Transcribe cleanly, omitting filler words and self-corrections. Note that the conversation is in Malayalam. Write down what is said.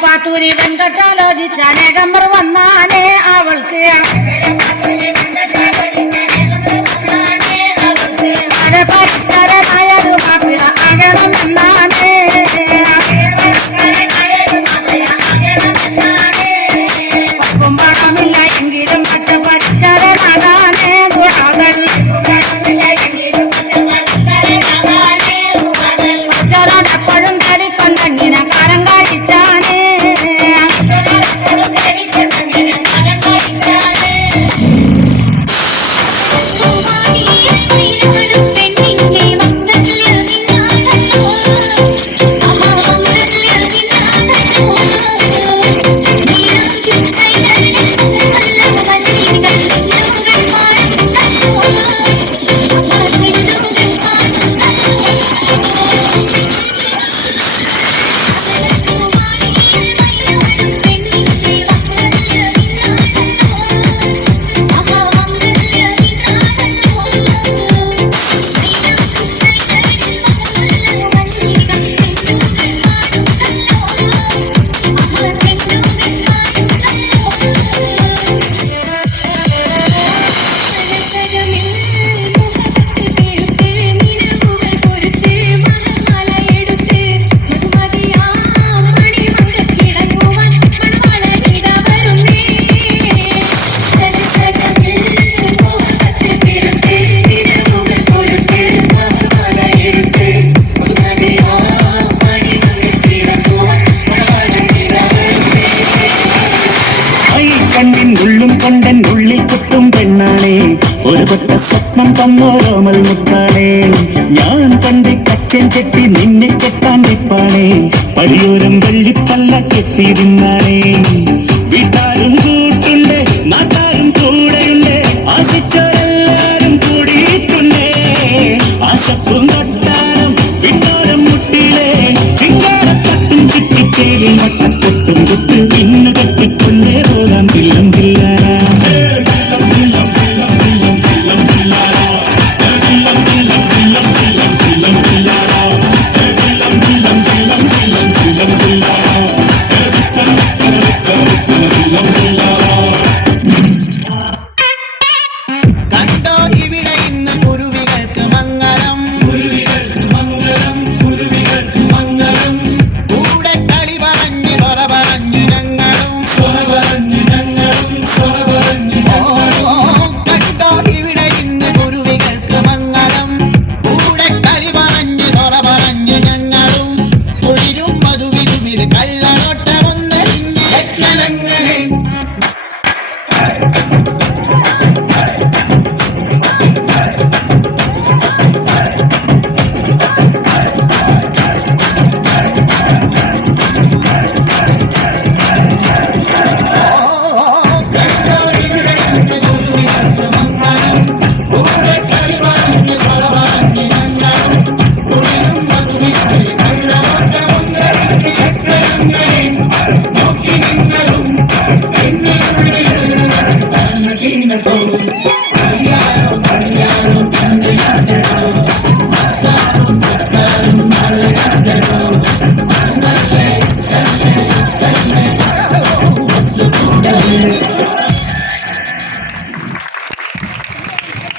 പാത്തൂരി വെങ്കട്ടാലോചിച്ച അനേകമ്പർ വന്നാനേ അവൾക്ക് പരിഷ്കാരനായൊരു മാപ്പിള ആകണമെന്നാണേ ഒപ്പം പണമില്ല എങ്കിലും മറ്റ പരിഷ്കാരനാകാനേ ദുരാകൾ എപ്പോഴും തടിക്കൊണ്ടങ്ങിനെ കാലം കഴിച്ചാനേ ഒരു കൊട്ട സ്വപ്നം തന്നോരോമൽ മുത്താണേ ഞാൻ പണ്ട് കച്ചൻ കെട്ടി നിന്നെ കെട്ടാൻ നിപ്പാണേ പടിയോരം വെള്ളിപ്പല്ല കെട്ടിയിരുന്നാണേ വീട്ടാരും കൂട്ടുണ്ട് നാട്ടാരും കൂടെയുണ്ട് ആശിച്ചവരെല്ലാരും കൂടിയിട്ടുണ്ടേ ആശപ്പും കൊട്ടാരം വിട്ടോരം മുട്ടിയിലെ ചിങ്കാരപ്പട്ടും ചുറ്റിച്ചേലിൽ വട്ടപ്പൊട്ടും കുത്ത് പിന്നു കെട്ടിക്കൊണ്ടേ പോകാം ചില്ലും ചില്ലാരാ